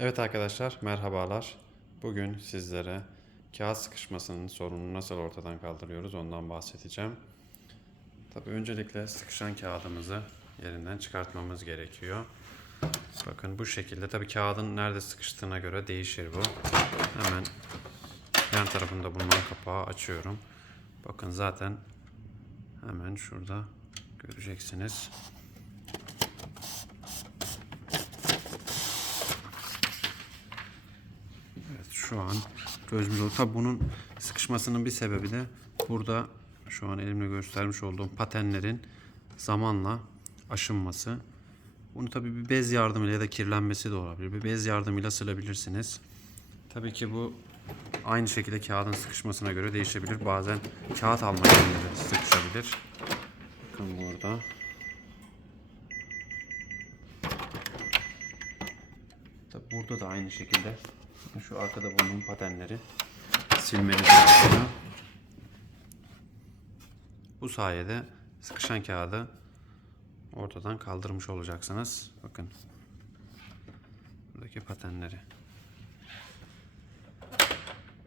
Evet arkadaşlar merhabalar. Bugün sizlere kağıt sıkışmasının sorununu nasıl ortadan kaldırıyoruz ondan bahsedeceğim. Tabii öncelikle sıkışan kağıdımızı yerinden çıkartmamız gerekiyor. Bakın bu şekilde tabii kağıdın nerede sıkıştığına göre değişir bu. Hemen yan tarafında bulunan kapağı açıyorum. Bakın zaten hemen şurada göreceksiniz. Evet şu an gözümüz oldu. Tabii bunun sıkışmasının bir sebebi de burada şu an elimle göstermiş olduğum patenlerin zamanla aşınması. Bunu tabii bir bez yardımıyla ya da kirlenmesi de olabilir. Bir bez yardımıyla silabilirsiniz. Tabii ki bu aynı şekilde kağıdın sıkışmasına göre değişebilir. Bazen kağıt alma yerinde de sıkışabilir. Bakın burada. Tabii burada da aynı şekilde şu arkada bulunan patenleri silmeniz gerekiyor. Bu sayede sıkışan kağıdı ortadan kaldırmış olacaksınız. Bakın buradaki patenleri.